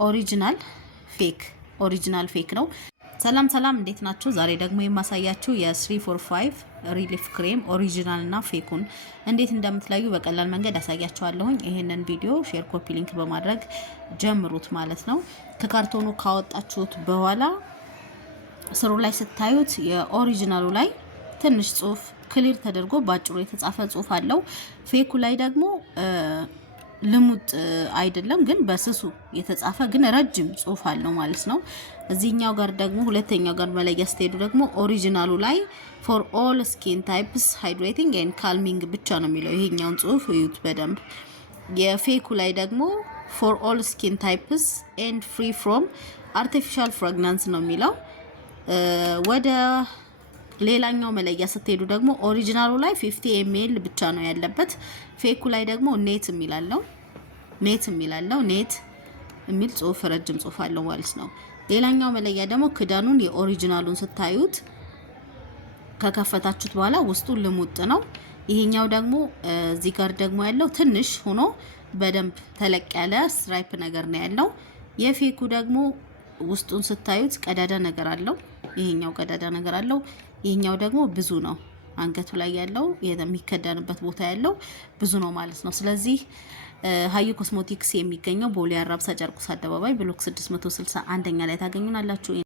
ኦሪጂናል ፌክ ነው። ሰላም እንዴት ናችሁ? ዛሬ ደግሞ የማሳያችሁ የ345 ሪሊፍ ክሬም ኦሪጂናል እና ፌኩን እንዴት እንደምትለዩ በቀላል መንገድ አሳያችኋለሁኝ። ይሄንን ቪዲዮ ሼር፣ ኮፒ ሊንክ በማድረግ ጀምሩት ማለት ነው። ከካርቶኑ ካወጣችሁት በኋላ ስሩ ላይ ስታዩት የኦሪጂናሉ ላይ ትንሽ ጽሁፍ ክሊር ተደርጎ ባጭሩ የተጻፈ ጽሁፍ አለው። ፌኩ ላይ ደግሞ ልሙጥ አይደለም ግን በስሱ የተጻፈ ግን ረጅም ጽሁፍ አለው ማለት ነው። እዚህኛው ጋር ደግሞ ሁለተኛው ጋር መለያ ስትሄዱ ደግሞ ኦሪጂናሉ ላይ ፎር ኦል ስኪን ታይፕስ ሃይድሬቲንግ ኤንድ ካልሚንግ ብቻ ነው የሚለው። ይሄኛውን ጽሁፍ እዩት በደንብ። የፌኩ ላይ ደግሞ ፎር ኦል ስኪን ታይፕስ ኤንድ ፍሪ ፍሮም አርቲፊሻል ፍራግናንስ ነው የሚለው። ወደ ሌላኛው መለያ ስትሄዱ ደግሞ ኦሪጂናሉ ላይ 50 ml ብቻ ነው ያለበት። ፌኩ ላይ ደግሞ ኔት የሚላለው ኔት የሚል ጽሁፍ ረጅም ጽሁፍ አለው ማለት ነው። ሌላኛው መለያ ደግሞ ክዳኑን የኦሪጂናሉን ስታዩት ከከፈታችሁት በኋላ ውስጡ ልሙጥ ነው። ይሄኛው ደግሞ እዚህ ጋር ደግሞ ያለው ትንሽ ሆኖ በደንብ ተለቅ ያለ ስትራይፕ ነገር ነው ያለው። የፌኩ ደግሞ ውስጡን ስታዩት ቀዳዳ ነገር አለው። ይሄኛው ቀዳዳ ነገር አለው። ይሄኛው ደግሞ ብዙ ነው። አንገቱ ላይ ያለው የሚከደንበት ቦታ ያለው ብዙ ነው ማለት ነው። ስለዚህ ሀዩ ኮስሞቲክስ የሚገኘው ቦሌ አራብሳ ጨርቆስ አደባባይ ብሎክ 661ኛ ላይ ታገኙናላችሁ።